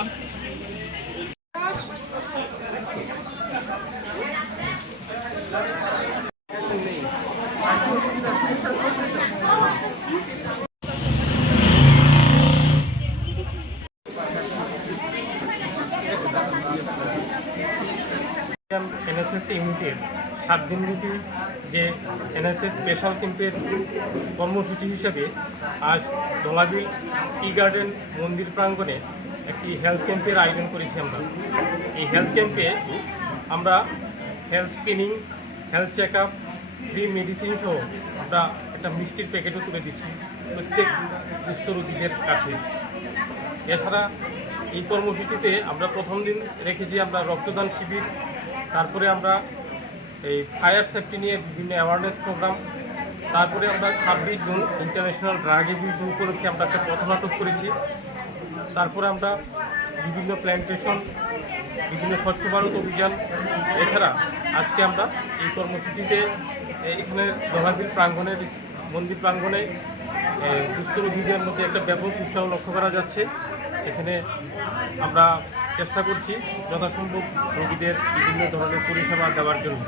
NSS ইউনিটের 7 দিনব্যাপী যে এনএসএস স্পেশাল ক্যাম্পের কর্মসূচি হিসাবে আজ ধলাবিল টি গার্ডেন মন্দির প্রাঙ্গণে একটি হেলথ ক্যাম্পের আয়োজন করেছি আমরা। এই হেলথ ক্যাম্পে আমরা health screening, health check up, free medicine সহ আমরা একটা মিষ্টির প্যাকেটও তুলে দিচ্ছি প্রত্যেক সুস্থ রোগীদের কাছে। এছাড়া এই কর্মসূচিতে আমরা প্রথম দিন রেখেছি আমরা রক্তদান শিবির, তারপরে আমরা এই ফায়ার সেফটি নিয়ে বিভিন্ন অ্যাওয়ারনেস প্রোগ্রাম, তারপরে আমরা 26 জুন ইন্টারন্যাশনাল ড্রাগ অ্যাবিউজ উপলক্ষে আমরা একটা পথনাটক করেছি। তারপরে আমরা বিভিন্ন প্ল্যান্টেশন, বিভিন্ন স্বচ্ছ ভারত অভিযান, এছাড়া আজকে আমরা এই কর্মসূচিতে এখানে ধলাবিল প্রাঙ্গণের মন্দির প্রাঙ্গণে দুস্থ রোগীদের মধ্যে একটা ব্যাপক উৎসাহ লক্ষ্য করা যাচ্ছে। এখানে আমরা চেষ্টা করছি যথাসম্ভব রোগীদের বিভিন্ন ধরনের পরিষেবা দেওয়ার জন্য।